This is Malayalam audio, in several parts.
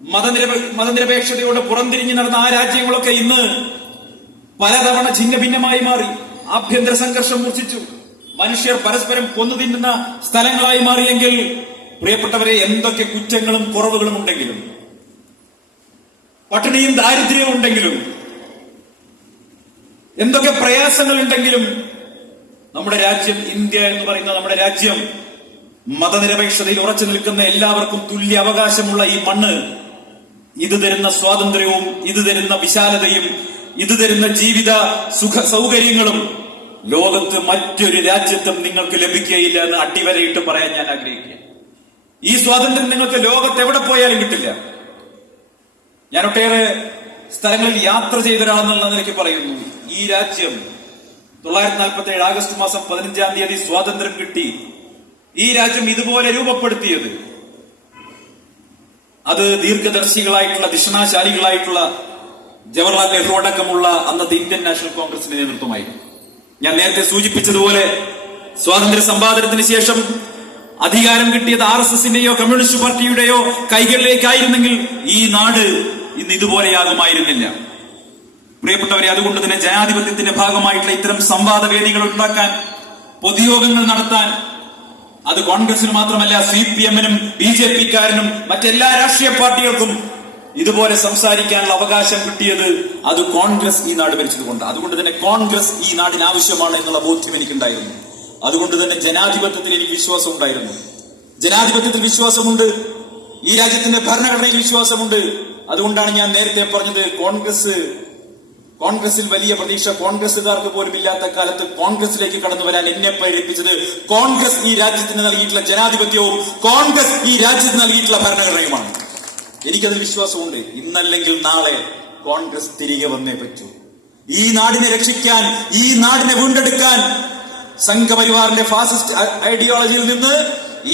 മതനിരപേക്ഷതയോട് പുറംതിരിഞ്ഞു നടന്ന ആ രാജ്യങ്ങളൊക്കെ ഇന്ന് പലതവണ ഛിന്ന ഭിന്നമായി മാറി. ആഭ്യന്തര സംഘർഷം മൂർച്ഛിച്ചു. മനുഷ്യർ പരസ്പരം കൊന്നു തിന്നുന്ന സ്ഥലങ്ങളായി മാറിയെങ്കിൽ പ്രിയപ്പെട്ടവരെ, എന്തൊക്കെ കുറ്റങ്ങളും കുറവുകളും ഉണ്ടെങ്കിലും, പട്ടിണിയും ദാരിദ്ര്യവും ഉണ്ടെങ്കിലും, എന്തൊക്കെ പ്രയാസങ്ങൾ ഉണ്ടെങ്കിലും, നമ്മുടെ രാജ്യം, ഇന്ത്യ എന്ന് പറയുന്ന നമ്മുടെ രാജ്യം, മതനിരപേക്ഷതയിൽ ഉറച്ചു നിൽക്കുന്ന എല്ലാവർക്കും തുല്യ അവകാശമുള്ള ഈ മണ്ണ്, ഇത് തരുന്ന സ്വാതന്ത്ര്യവും ഇത് തരുന്ന വിശാലതയും ഇത് തരുന്ന ജീവിത സുഖ സൗകര്യങ്ങളും ലോകത്ത് മറ്റൊരു രാജ്യത്തും നിങ്ങൾക്ക് ലഭിക്കുകയില്ല എന്ന് അടിവരയിട്ട് പറയാൻ ഞാൻ ആഗ്രഹിക്കുക. ഈ സ്വാതന്ത്ര്യം നിങ്ങൾക്ക് ലോകത്ത് എവിടെ പോയാലും കിട്ടില്ല. ഞാൻ ഒട്ടേറെ സ്ഥലങ്ങളിൽ യാത്ര ചെയ്ത ഒരാളെന്നുള്ള നിലയ്ക്ക് പറയുന്നു, ഈ രാജ്യം 1947 ആഗസ്റ്റ് മാസം 15-ാം തീയതി സ്വാതന്ത്ര്യം കിട്ടി. ഈ രാജ്യം ഇതുപോലെ രൂപപ്പെടുത്തിയത് അത് ദീർഘദർശികളായിട്ടുള്ള ദിഷണാശാലികളായിട്ടുള്ള ജവഹർലാൽ നെഹ്റു അടക്കമുള്ള അന്നത്തെ ഇന്ത്യൻ നാഷണൽ കോൺഗ്രസിന്റെ നേതൃത്വമായിരുന്നു. ഞാൻ നേരത്തെ സൂചിപ്പിച്ചതുപോലെ സ്വാതന്ത്ര്യ സമ്പാദനത്തിന് ശേഷം അധികാരം കിട്ടിയത് RSSന്റെയോ കമ്മ്യൂണിസ്റ്റ് പാർട്ടിയുടെയോ കൈകളിലേക്കായിരുന്നെങ്കിൽ ഈ നാട് ഇന്ന് ഇതുപോലെയാകുമായിരുന്നില്ല. പ്രിയപ്പെട്ടവരെ, അതുകൊണ്ട് തന്നെ ജനാധിപത്യത്തിന്റെ ഭാഗമായിട്ടുള്ള ഇത്തരം സംവാദ വേദികൾ ഉണ്ടാക്കാൻ, പൊതുയോഗങ്ങൾ നടത്താൻ, അത് കോൺഗ്രസിന് മാത്രമല്ല CPM-നും BJP-ക്കാരനും മറ്റെല്ലാ രാഷ്ട്രീയ പാർട്ടികൾക്കും ഇതുപോലെ സംസാരിക്കാനുള്ള അവകാശം കിട്ടിയത് അത് കോൺഗ്രസ് ഈ നാട് ഭരിച്ചതുകൊണ്ട്. അതുകൊണ്ട് തന്നെ കോൺഗ്രസ് ഈ നാടിന് ആവശ്യമാണ് എന്നുള്ള ബോധ്യം എനിക്കുണ്ടായിരുന്നു. അതുകൊണ്ട് തന്നെ ജനാധിപത്യത്തിൽ എനിക്ക് വിശ്വാസം ഉണ്ടായിരുന്നു. ജനാധിപത്യത്തിൽ വിശ്വാസമുണ്ട്, ഈ രാജ്യത്തിന്റെ ഭരണഘടനയിൽ വിശ്വാസമുണ്ട്. അതുകൊണ്ടാണ് ഞാൻ നേരത്തെ പറഞ്ഞത്, കോൺഗ്രസിൽ വലിയ പ്രതീക്ഷ കോൺഗ്രസുകാർക്ക് പോലും ഇല്ലാത്ത കാലത്ത് കോൺഗ്രസിലേക്ക് കടന്നു വരാൻ എന്നെ പ്രേരിപ്പിച്ചത് കോൺഗ്രസ് ഈ രാജ്യത്തിന് നൽകിയിട്ടുള്ള ജനാധിപത്യവും കോൺഗ്രസ് ഈ രാജ്യത്തിന് നൽകിയിട്ടുള്ള ഭരണഘടനയുമാണ്. എനിക്കതിൽ വിശ്വാസമുണ്ട്. ഇന്നല്ലെങ്കിൽ നാളെ കോൺഗ്രസ് തിരികെ വന്നേ പറ്റൂ. ഈ നാടിനെ രക്ഷിക്കാൻ, ഈ നാടിനെ വീണ്ടെടുക്കാൻ, സംഘപരിവാറിന്റെ ഫാസിസ്റ്റ് ഐഡിയോളജിയിൽ നിന്ന്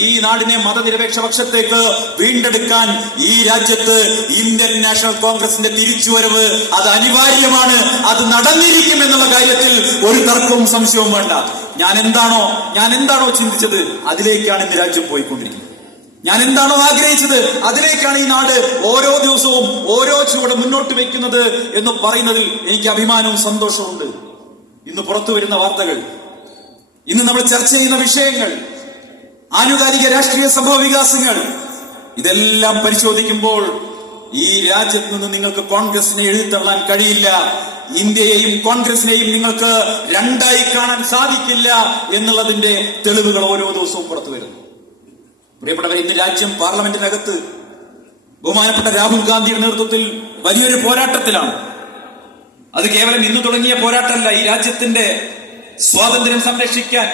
ഈ നാടിനെ മതനിരപേക്ഷ പക്ഷത്തേക്ക് വീണ്ടെടുക്കാൻ ഈ രാജ്യത്ത് ഇന്ത്യൻ നാഷണൽ കോൺഗ്രസിന്റെ തിരിച്ചുവരവ് അത് അനിവാര്യമാണ്. അത് നടന്നിരിക്കും എന്നുള്ള കാര്യത്തിൽ ഒരു തർക്കവും സംശയവും വേണ്ട. ഞാൻ എന്താണോ ചിന്തിച്ചത് അതിലേക്കാണ് ഇന്ന് രാജ്യം പോയിക്കൊണ്ടിരിക്കുന്നത്. ഞാൻ എന്താണോ ആഗ്രഹിച്ചത് അതിലേക്കാണ് ഈ നാട് ഓരോ ദിവസവും ഓരോ ചുവട് മുന്നോട്ട് വെക്കുന്നത് എന്ന് പറയുന്നതിൽ എനിക്ക് അഭിമാനവും സന്തോഷവും. ഇന്ന് പുറത്തു വരുന്ന വാർത്തകൾ, ഇന്ന് നമ്മൾ ചർച്ച ചെയ്യുന്ന വിഷയങ്ങൾ, ആനുകാലിക രാഷ്ട്രീയ സംഭവ വികാസങ്ങൾ, ഇതെല്ലാം പരിശോധിക്കുമ്പോൾ ഈ രാജ്യത്ത് നിന്ന് നിങ്ങൾക്ക് കോൺഗ്രസിനെ എഴുതിത്തള്ളാൻ കഴിയില്ല. ഇന്ത്യയെയും കോൺഗ്രസിനെയും നിങ്ങൾക്ക് രണ്ടായി കാണാൻ സാധിക്കില്ല എന്നുള്ളതിന്റെ തെളിവുകൾ ഓരോ ദിവസവും പുറത്തു വരുന്നു. പ്രിയപ്പെട്ടവരെ, ഇന്ന് രാജ്യം പാർലമെന്റിനകത്ത് ബഹുമാനപ്പെട്ട രാഹുൽ ഗാന്ധിയുടെ നേതൃത്വത്തിൽ വലിയൊരു പോരാട്ടത്തിലാണ്. അത് കേവലം ഇന്ന് തുടങ്ങിയ പോരാട്ടമല്ല. ഈ രാജ്യത്തിന്റെ സ്വാതന്ത്ര്യം സംരക്ഷിക്കാൻ,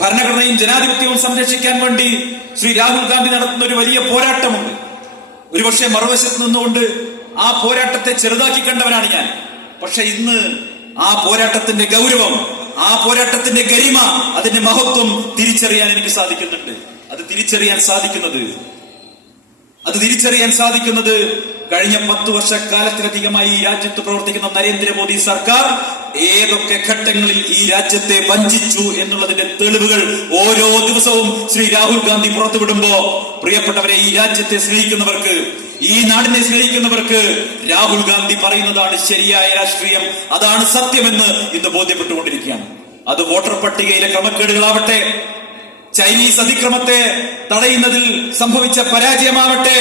ഭരണഘടനയും ജനാധിപത്യവും സംരക്ഷിക്കാൻ വേണ്ടി ശ്രീ രാഹുൽ ഗാന്ധി നടത്തുന്ന ഒരു വലിയ പോരാട്ടമുണ്ട്. ഒരുപക്ഷെ മറുവശത്ത് നിന്നുകൊണ്ട് ആ പോരാട്ടത്തെ ചെറുതാക്കി കണ്ടവനാണ് ഞാൻ. പക്ഷെ ഇന്ന് ആ പോരാട്ടത്തിന്റെ ഗൗരവം, ആ പോരാട്ടത്തിന്റെ ഗരിമ, അതിന്റെ മഹത്വം തിരിച്ചറിയാൻ എനിക്ക് സാധിക്കുന്നുണ്ട്. അത് തിരിച്ചറിയാൻ സാധിക്കുന്നത് കഴിഞ്ഞ 10 വർഷക്കാലത്തിലധികമായി ഈ രാജ്യത്ത് പ്രവർത്തിക്കുന്ന നരേന്ദ്രമോദി സർക്കാർ ഏതൊക്കെ ഘട്ടങ്ങളിൽ ഈ രാജ്യത്തെ വഞ്ചിച്ചു എന്നുള്ളതിന്റെ തെളിവുകൾ ഓരോ ദിവസവും ശ്രീ രാഹുൽ ഗാന്ധി പുറത്തുവിടുമ്പോ, പ്രിയപ്പെട്ടവരെ, ഈ രാജ്യത്തെ സ്നേഹിക്കുന്നവർക്ക്, ഈ നാടിനെ സ്നേഹിക്കുന്നവർക്ക് രാഹുൽ ഗാന്ധി പറയുന്നതാണ് ശരിയായ രാഷ്ട്രീയം, അതാണ് സത്യമെന്ന് ഇന്ന് ബോധ്യപ്പെട്ടുകൊണ്ടിരിക്കുകയാണ്. അത് വോട്ടർ പട്ടികയിലെ ക്രമക്കേടുകളാവട്ടെ, ചൈനീസ് അതിക്രമത്തെ തടയുന്നതിൽ സംഭവിച്ച പരാജയമാവട്ടെ,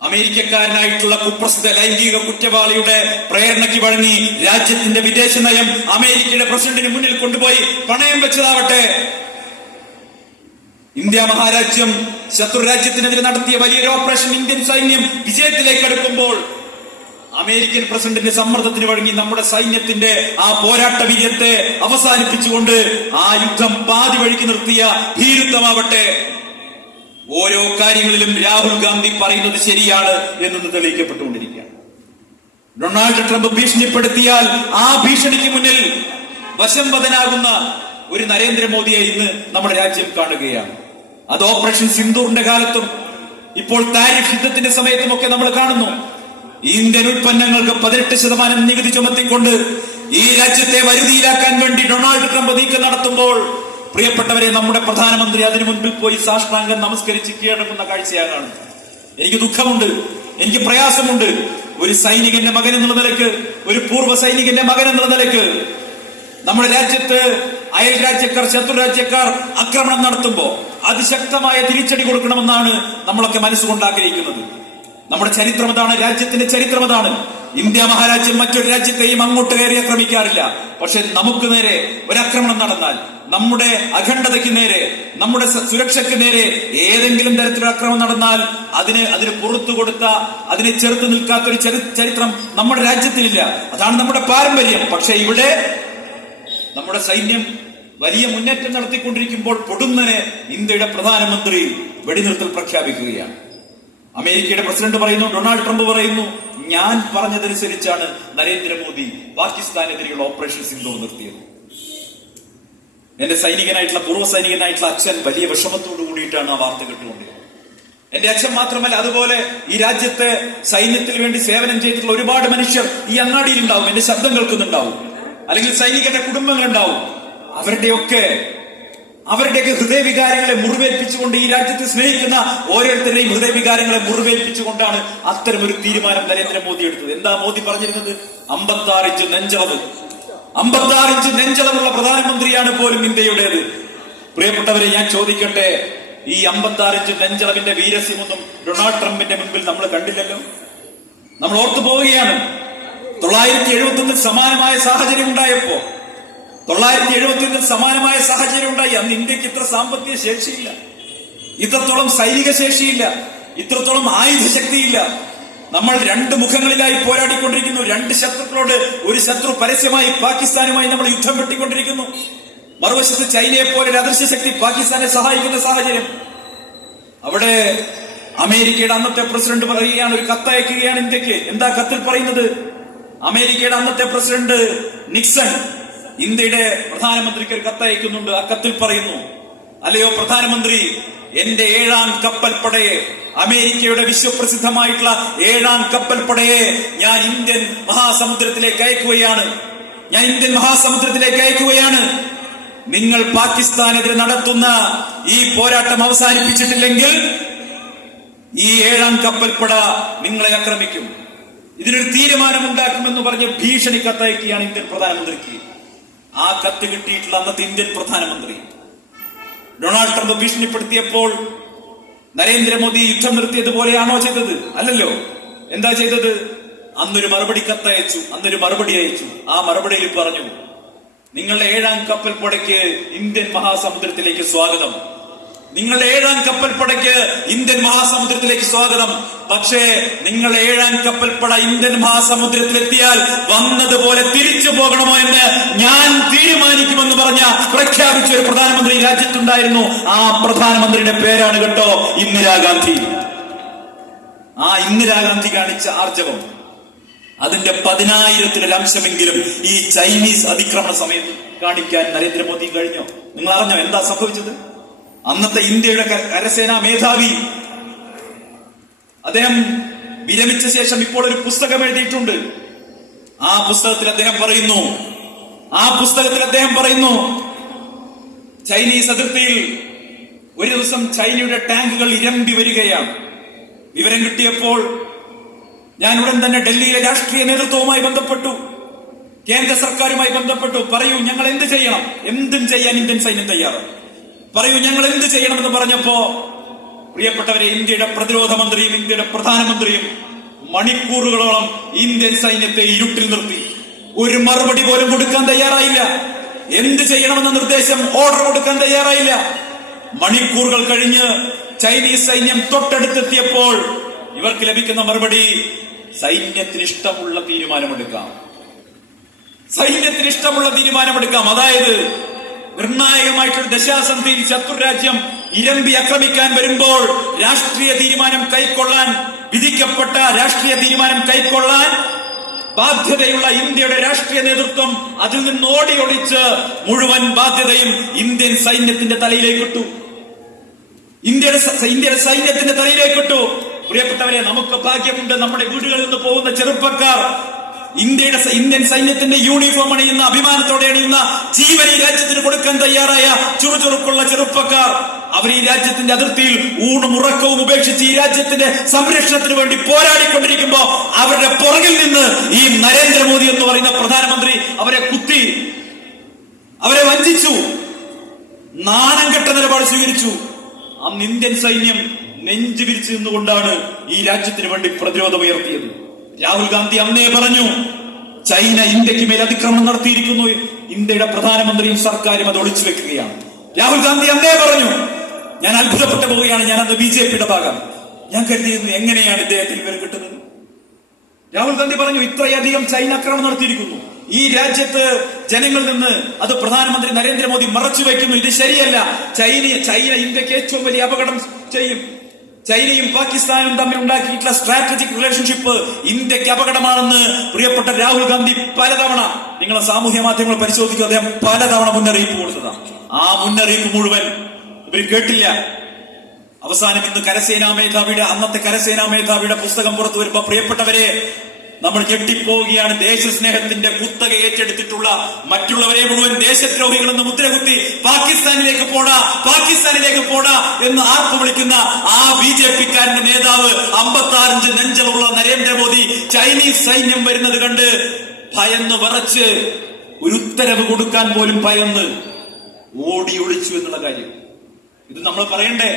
അമേരിക്കക്കാരനായിട്ടുള്ള കുപ്രസിദ്ധ ലൈംഗിക കുറ്റവാളിയുടെ പ്രേരണയ്ക്ക് വഴങ്ങി രാജ്യത്തിന്റെ വിദേശ നയം അമേരിക്കയുടെ പ്രസിഡന്റിന് മുന്നിൽ കൊണ്ടുപോയി പണയം വെച്ചതാവട്ടെ, ഇന്ത്യ മഹാരാജ്യം ശത്രു രാജ്യത്തിനെതിരെ നടത്തിയ വലിയൊരു ഓപ്പറേഷൻ ഇന്ത്യൻ സൈന്യം വിജയത്തിലേക്ക് അടുക്കുമ്പോൾ അമേരിക്കൻ പ്രസിഡന്റിന്റെ സമ്മർദ്ദത്തിന് വഴങ്ങി നമ്മുടെ സൈന്യത്തിന്റെ ആ പോരാട്ട വീര്യത്തെ അവസാനിപ്പിച്ചുകൊണ്ട് ആ യുദ്ധം പാതി വഴിക്ക് നിർത്തിയ ഭീരുത്വമാവട്ടെ, ഓരോ കാര്യങ്ങളിലും രാഹുൽ ഗാന്ധി പറയുന്നത് ശരിയാണ് എന്നൊന്ന് തെളിയിക്കപ്പെട്ടുകൊണ്ടിരിക്കുകയാണ്. ഡൊണാൾഡ് ട്രംപ് ഭീഷണിപ്പെടുത്തിയാൽ ആ ഭീഷണിക്ക് മുന്നിൽ വശംവദനാകുന്ന ഒരു നരേന്ദ്രമോദിയെ ഇന്ന് നമ്മുടെ രാജ്യം കാണുകയാണ്. അത് ഓപ്പറേഷൻ സിന്ദൂറിന്റെ കാലത്തും ഇപ്പോൾ താരിഫ് യുദ്ധത്തിന്റെ സമയത്തുമൊക്കെ നമ്മൾ കാണുന്നു. ഇന്ത്യൻ ഉൽപ്പന്നങ്ങൾക്ക് 18% നികുതി ചുമത്തിക്കൊണ്ട് ഈ രാജ്യത്തെ വരുതിയിലാക്കാൻ വേണ്ടി ഡൊണാൾഡ് ട്രംപ് നീക്കം നടത്തുമ്പോൾ, പ്രിയപ്പെട്ടവരെ, നമ്മുടെ പ്രധാനമന്ത്രി അതിനു മുൻപിൽ പോയി സാഷ്ടാംഗം നമസ്കരിച്ച് കീഴടങ്ങുന്ന കാഴ്ചയാണ്. എനിക്ക് ദുഃഖമുണ്ട്, എനിക്ക് പ്രയാസമുണ്ട്. ഒരു സൈനികന്റെ മകൻ എന്നുള്ള നിലയ്ക്ക്, ഒരു പൂർവ്വ സൈനികന്റെ മകൻ എന്നുള്ള നിലയ്ക്ക് നമ്മുടെ രാജ്യത്ത് അയൽ രാജ്യക്കാർ, ശത്രു രാജ്യക്കാർ ആക്രമണം നടത്തുമ്പോ അതിശക്തമായ തിരിച്ചടി കൊടുക്കണമെന്നാണ് നമ്മളൊക്കെ മനസ്സുകൊണ്ട് ആഗ്രഹിക്കുന്നത്. നമ്മുടെ ചരിത്രം അതാണ്, രാജ്യത്തിന്റെ ചരിത്രം അതാണ്. ഇന്ത്യ മഹാരാജ്യം മറ്റൊരു രാജ്യത്തെയും അങ്ങോട്ട് കയറി ആക്രമിക്കാറില്ല. പക്ഷെ നമുക്ക് നേരെ ഒരാക്രമണം നടന്നാൽ, നമ്മുടെ അഖണ്ഡതയ്ക്ക് നേരെ, നമ്മുടെ സുരക്ഷയ്ക്ക് നേരെ ഏതെങ്കിലും തരത്തിലുള്ള ആക്രമണം നടന്നാൽ അതിന് പുറത്തു കൊടുത്ത, അതിനെ ചെറുത്ത് നിൽക്കാത്തൊരു ചരിത്രം നമ്മുടെ രാജ്യത്തിനില്ല. അതാണ് നമ്മുടെ പാരമ്പര്യം. പക്ഷെ ഇവിടെ നമ്മുടെ സൈന്യം വലിയ മുന്നേറ്റം നടത്തിക്കൊണ്ടിരിക്കുമ്പോൾ പൊടുന്നനെ ഇന്ത്യയുടെ പ്രധാനമന്ത്രി വെടിനിർത്തൽ പ്രഖ്യാപിക്കുകയാണ്. അമേരിക്കയുടെ പ്രസിഡന്റ് പറയുന്നു, ഡൊണാൾഡ് ട്രംപ് പറയുന്നു, ഞാൻ പറഞ്ഞതനുസരിച്ചാണ് നരേന്ദ്രമോദി പാകിസ്ഥാനെതിരെയുള്ള ഓപ്പറേഷൻ സിന്ദൂർ നിർത്തിയത്. എന്റെ സൈനികനായിട്ടുള്ള, പൂർവ്വ സൈനികനായിട്ടുള്ള അച്ഛൻ വലിയ വിഷമത്തോടു കൂടിയിട്ടാണ് ആ വാർത്ത കേട്ടുകൊണ്ടിരുന്നത്. എന്റെ അച്ഛൻ മാത്രമല്ല, അതുപോലെ ഈ രാജ്യത്തെ സൈന്യത്തിന് വേണ്ടി സേവനം ചെയ്തിട്ടുള്ള ഒരുപാട് മനുഷ്യർ ഈ അങ്ങാടിയിൽ ഉണ്ടാവും, എന്റെ ശബ്ദം കേൾക്കുന്നുണ്ടാവും, അല്ലെങ്കിൽ സൈനികന്റെ കുടുംബങ്ങളുണ്ടാവും. അവരുടെയൊക്കെ ഹൃദയവികാരങ്ങളെ മുറിവേൽപ്പിച്ചുകൊണ്ട്, ഈ രാജ്യത്തെ സ്നേഹിക്കുന്ന ഓരോരുത്തരുടെയും ഹൃദയവികാരങ്ങളെ മുറിവേൽപ്പിച്ചുകൊണ്ടാണ് അത്തരം ഒരു തീരുമാനം നരേന്ദ്രമോദി എടുത്തത്. എന്താ മോദി പറഞ്ഞിരുന്നത്? 56 ഇഞ്ച് നെഞ്ചളവ്, 56 ഇഞ്ച് നെഞ്ചളവുള്ള പ്രധാനമന്ത്രിയാണ് പോലും ഇന്ത്യയുടേത്. പ്രിയപ്പെട്ടവരെ, ഞാൻ ചോദിക്കട്ടെ, ഈ 56 ഇഞ്ച് നെഞ്ചളവിന്റെ വീരസ്യമൊന്നും ഡൊണാൾഡ് ട്രംപിന്റെ മുൻപിൽ നമ്മൾ കണ്ടില്ലല്ലോ. നമ്മൾ ഓർത്തു പോവുകയാണ്. 971 സമാനമായ സാഹചര്യം ഉണ്ടായപ്പോ, 971 സമാനമായ സാഹചര്യം ഉണ്ടായി. അന്ന് ഇന്ത്യക്ക് ഇത്ര സാമ്പത്തിക ശേഷിയില്ല, ഇത്രത്തോളം സൈനിക ശേഷിയില്ല, ഇത്രത്തോളം ആയുധ ശക്തിയില്ല. നമ്മൾ രണ്ട് മുഖങ്ങളിലായി പോരാടിക്കൊണ്ടിരിക്കുന്നു. രണ്ട് ശത്രുക്കളോട് ഒരു ശത്രു പരസ്യമായി പാകിസ്ഥാനുമായി നമ്മൾ യുദ്ധം വെട്ടിക്കൊണ്ടിരിക്കുന്നു. മറുവശത്ത് ചൈനയെ പോലെ ഒരു അദൃശ്യ ശക്തി പാകിസ്ഥാനെ സഹായിക്കുന്ന സാഹചര്യം. അവിടെ അമേരിക്കയുടെ അന്നത്തെ പ്രസിഡന്റ് പറയുകയാണ്, ഒരു കത്തയക്കുകയാണ് ഇന്ത്യക്ക്. എന്താ കത്തിൽ പറയുന്നത്? അമേരിക്കയുടെ അന്നത്തെ പ്രസിഡന്റ് നിക്സൺ ഇന്ത്യയുടെ പ്രധാനമന്ത്രിക്ക് ഒരു കത്തയക്കുന്നുണ്ട്. ആ കത്തിൽ പറയുന്നു, അല്ലയോ പ്രധാനമന്ത്രി, എന്റെ 7ാം കപ്പൽപ്പടയെ, അമേരിക്കയുടെ വിശ്വപ്രസിദ്ധമായിട്ടുള്ള 7ാം കപ്പൽപ്പടയെ ഞാൻ ഇന്ത്യൻ മഹാസമുദ്രത്തിലേക്ക് അയക്കുകയാണ്. നിങ്ങൾ പാകിസ്ഥാനെതിരെ നടത്തുന്ന ഈ പോരാട്ടം അവസാനിപ്പിച്ചിട്ടില്ലെങ്കിൽ ഈ 7ാം കപ്പൽപ്പട നിങ്ങളെ ആക്രമിക്കും. ഇതിനൊരു തീരുമാനമുണ്ടാക്കുമെന്ന് പറഞ്ഞ് ഭീഷണി കത്തയക്കുകയാണ് ഇന്ത്യൻ പ്രധാനമന്ത്രിക്ക്. ആ കത്ത് കിട്ടിയിട്ടുള്ള അന്നത്തെ ഇന്ത്യൻ പ്രധാനമന്ത്രി ഡൊണാൾഡ് ട്രംപ് ഭീഷണിപ്പെടുത്തിയപ്പോൾ നരേന്ദ്രമോദി യുദ്ധം നിർത്തിയതുപോലെയാണോ ചെയ്തത്? അല്ലല്ലോ. എന്താ ചെയ്തത്? അന്നൊരു മറുപടി കത്തയച്ചു, അന്നൊരു മറുപടി അയച്ചു. ആ മറുപടിയിൽ പറഞ്ഞു, നിങ്ങളുടെ 7ാം കപ്പൽപ്പടയ്ക്ക് ഇന്ത്യൻ മഹാസമുദ്രത്തിലേക്ക് സ്വാഗതം. നിങ്ങളുടെ 7ാം കപ്പൽപ്പടയ്ക്ക് ഇന്ത്യൻ മഹാസമുദ്രത്തിലേക്ക് സ്വാഗതം. പക്ഷേ നിങ്ങളുടെ 7ാം കപ്പൽപ്പട ഇന്ത്യൻ മഹാസമുദ്രത്തിലെത്തിയാൽ വന്നതുപോലെ തിരിച്ചു പോകണമോ എന്ന് ഞാൻ തീരുമാനിക്കുമെന്ന് പറഞ്ഞ പ്രഖ്യാപിച്ച ഒരു പ്രധാനമന്ത്രി രാജ്യത്തുണ്ടായിരുന്നു. ആ പ്രധാനമന്ത്രിയുടെ പേരാണ് കേട്ടോ ഇന്ദിരാഗാന്ധി. ആ ഇന്ദിരാഗാന്ധി കാണിച്ച ആർജവം, അതിന്റെ 10,000-ൽ അംശമെങ്കിലും ഈ ചൈനീസ് അതിക്രമണ സമയത്ത് കാണിക്കാൻ നരേന്ദ്രമോദി കഴിഞ്ഞോ? നിങ്ങൾ അറിഞ്ഞോ എന്താ സംഭവിച്ചത്? അന്നത്തെ ഇന്ത്യയുടെ കരസേനാ മേധാവി, അദ്ദേഹം വിരമിച്ച ശേഷം ഇപ്പോൾ ഒരു പുസ്തകം എഴുതിയിട്ടുണ്ട്. ആ പുസ്തകത്തിൽ അദ്ദേഹം പറയുന്നു, ചൈനീസ് അതിർത്തിയിൽ ഒരു ദിവസം ചൈനയുടെ ടാങ്കുകൾ ഇരമ്പി വരികയാണ്. വിവരം കിട്ടിയപ്പോൾ ഞാൻ ഉടൻ തന്നെ ഡൽഹിയിലെ രാഷ്ട്രീയ നേതൃത്വവുമായി ബന്ധപ്പെട്ടു, കേന്ദ്ര സർക്കാരുമായി ബന്ധപ്പെട്ടു. പറയൂ, ഞങ്ങൾ എന്ത് ചെയ്യണം? എന്തും ചെയ്യാൻ ഇന്ത്യൻ സൈന്യം തയ്യാറാണ്. പറയൂ, ഞങ്ങൾ എന്ത് ചെയ്യണമെന്ന് പറഞ്ഞപ്പോ, പ്രിയപ്പെട്ടവരെ, ഇന്ത്യയുടെ പ്രതിരോധ മന്ത്രിയും ഇന്ത്യയുടെ പ്രധാനമന്ത്രിയും മണിക്കൂറുകളോളം ഇന്ത്യൻ സൈന്യത്തെ ഇരുട്ടിൽ നിർത്തി. ഒരു മറുപടി പോലും കൊടുക്കാൻ തയ്യാറായില്ല. എന്ത് ചെയ്യണമെന്ന നിർദ്ദേശം, ഓർഡർ കൊടുക്കാൻ തയ്യാറായില്ല. മണിക്കൂറുകൾ കഴിഞ്ഞ് ചൈനീസ് സൈന്യം തൊട്ടടുത്തെത്തിയപ്പോൾ ഇവർക്ക് ലഭിക്കുന്ന മറുപടി, സൈന്യത്തിന് ഇഷ്ടമുള്ള തീരുമാനമെടുക്കാം. അതായത് നിർണായകമായിട്ടൊരു ദശാസന്ധിയിൽ ശത്രുരാജ്യം ഇരമ്പി ആക്രമിക്കാൻ വരുമ്പോൾ രാഷ്ട്രീയ തീരുമാനം കൈക്കൊള്ളാൻ വിധിക്കപ്പെട്ട, രാഷ്ട്രീയ തീരുമാനം കൈക്കൊള്ളാൻ ബാധ്യതയുള്ള ഇന്ത്യയുടെ രാഷ്ട്രീയ നേതൃത്വം അതിൽ നിന്ന് ഓടിയൊളിച്ച് മുഴുവൻ ബാധ്യതയും ഇന്ത്യൻ സൈന്യത്തിന്റെ തലയിലേക്കിട്ടു. ഇന്ത്യയുടെ സൈന്യത്തിന്റെ തലയിലേക്കിട്ടു. പ്രിയപ്പെട്ടവരെ, നമുക്ക് ഭാഗ്യമുണ്ട്. നമ്മുടെ വീടുകളിൽ നിന്ന് പോകുന്ന ചെറുപ്പക്കാർ ഇന്ത്യൻ സൈന്യത്തിന്റെ യൂണിഫോം അണിയുന്ന, അഭിമാനത്തോടെ അണിയുന്ന, ജീവൻ ഈ രാജ്യത്തിന് കൊടുക്കാൻ തയ്യാറായ ചുറുചുറുക്കുള്ള ചെറുപ്പക്കാർ, അവർ ഈ രാജ്യത്തിന്റെ അതിർത്തിയിൽ ഊണും ഉറക്കവും ഉപേക്ഷിച്ച് ഈ രാജ്യത്തിന്റെ സംരക്ഷണത്തിന് വേണ്ടി പോരാടിക്കൊണ്ടിരിക്കുമ്പോ അവരുടെ പുറകിൽ നിന്ന് ഈ നരേന്ദ്രമോദി എന്ന് പറയുന്ന പ്രധാനമന്ത്രി അവരെ കുത്തി, അവരെ വഞ്ചിച്ചു, നാണം കെട്ട നിലപാട് സ്വീകരിച്ചു. അന്ന് ഇന്ത്യൻ സൈന്യം നെഞ്ചു വിരിച്ചു നിന്നുകൊണ്ടാണ് ഈ രാജ്യത്തിന് വേണ്ടി പ്രതിരോധമുയർത്തിയത്. രാഹുൽ ഗാന്ധി അന്നേ പറഞ്ഞു, ചൈന ഇന്ത്യക്ക് മേൽ അതിക്രമണം നടത്തിയിരിക്കുന്നു, ഇന്ത്യയുടെ പ്രധാനമന്ത്രിയും സർക്കാരും അത് ഒളിച്ചു വെക്കുകയാണ്. രാഹുൽ ഗാന്ധി അന്നേ പറഞ്ഞു. ഞാൻ അത്ഭുതപ്പെട്ടു പോവുകയാണ്. ഞാൻ അന്ന് BJP-യുടെ ഭാഗം. ഞാൻ കരുതിയിരുന്നു എങ്ങനെയാണ് ഇദ്ദേഹത്തിന് ഇവർ കിട്ടുന്നത്. രാഹുൽ ഗാന്ധി പറഞ്ഞു, ഇത്രയധികം ചൈന ആക്രമണം നടത്തിയിരിക്കുന്നു, ഈ രാജ്യത്ത് ജനങ്ങളിൽ നിന്ന് അത് പ്രധാനമന്ത്രി നരേന്ദ്രമോദി മറച്ചു വയ്ക്കുന്നു, ഇത് ശരിയല്ല. ചൈന ഇന്ത്യക്ക് ഏറ്റവും വലിയ അപകടം ചെയ്യും. ചൈനയും പാകിസ്ഥാനും തമ്മിൽ ഉണ്ടാക്കിയിട്ടുള്ള സ്ട്രാറ്റജിക് റിലേഷൻഷിപ്പ് ഇന്ത്യക്ക് അപകടമാണെന്ന് പ്രിയപ്പെട്ട രാഹുൽ ഗാന്ധി പലതവണ, നിങ്ങളെ സാമൂഹ്യ മാധ്യമങ്ങൾ പരിശോധിക്കുക, അദ്ദേഹം പലതവണ മുന്നറിയിപ്പ് കൊടുത്തതാണ്. ആ മുന്നറിയിപ്പ് മുഴുവൻ ഇവർ കേട്ടില്ല. അവസാനം ഇന്ന് അന്നത്തെ കരസേനാ മേധാവിയുടെ പുസ്തകം പുറത്തു വരുമ്പോ പ്രിയപ്പെട്ടവരെ, നമ്മൾ ഞെട്ടിപ്പോവുകയാണ്. ദേശസ്നേഹത്തിന്റെ കുത്തക ഏറ്റെടുത്തിട്ടുള്ള മറ്റുള്ളവരെ മുഴുവൻ ദേശദ്രോഹികളെന്ന് മുദ്രകുത്തി പാകിസ്ഥാനിലേക്ക് പോടാ എന്ന് ആർപ്പ് വിളിക്കുന്ന ആ BJP-കാരന്റെ നേതാവ് 56 നെഞ്ചളുള്ള നരേന്ദ്രമോദി ചൈനീസ് സൈന്യം വരുന്നത് കണ്ട് ഭയന്ന് വിറച്ച് ഒരു ഉത്തരവ് കൊടുക്കാൻ പോലും ഭയന്ന് ഓടി ഒളിച്ചു എന്നുള്ള കാര്യം ഇത് നമ്മൾ പറയണ്ടേ?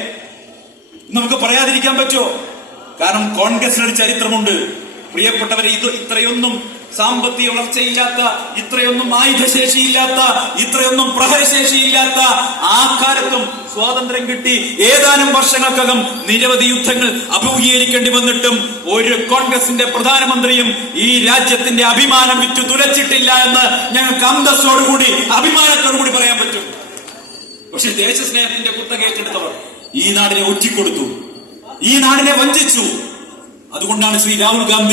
നമുക്ക് പറയാതിരിക്കാൻ പറ്റുമോ? കാരണം കോൺഗ്രസിനൊരു ചരിത്രമുണ്ട്. പ്രിയപ്പെട്ടവരെ, ഇത്രയൊന്നും സാമ്പത്തിക വളർച്ചയില്ലാത്ത, ഇത്രയൊന്നും ആയുധശേഷിയില്ലാത്ത, ഇത്രയൊന്നും പ്രഹരശേഷിയില്ലാത്ത ആ കാലത്തും സ്വാതന്ത്ര്യം കിട്ടി ഏതാനും വർഷങ്ങൾക്കകം നിരവധി യുദ്ധങ്ങൾ അഭിമുഖീകരിക്കേണ്ടി വന്നിട്ടും ഒരു കോൺഗ്രസിന്റെ പ്രധാനമന്ത്രിയും ഈ രാജ്യത്തിന്റെ അഭിമാനം വിറ്റു തുലച്ചിട്ടില്ല എന്ന് ഞങ്ങൾക്ക് അന്തസ്സോടുകൂടി അഭിമാനത്തോടുകൂടി പറയാൻ പറ്റും. പക്ഷെ ദേശസ്നേഹത്തിന്റെ കുത്തക ഏറ്റെടുത്തവർ ഈ നാടിനെ ഒറ്റിക്കൊടുത്തു, ഈ നാടിനെ വഞ്ചിച്ചു. അതുകൊണ്ടാണ് ശ്രീ രാഹുൽ ഗാന്ധി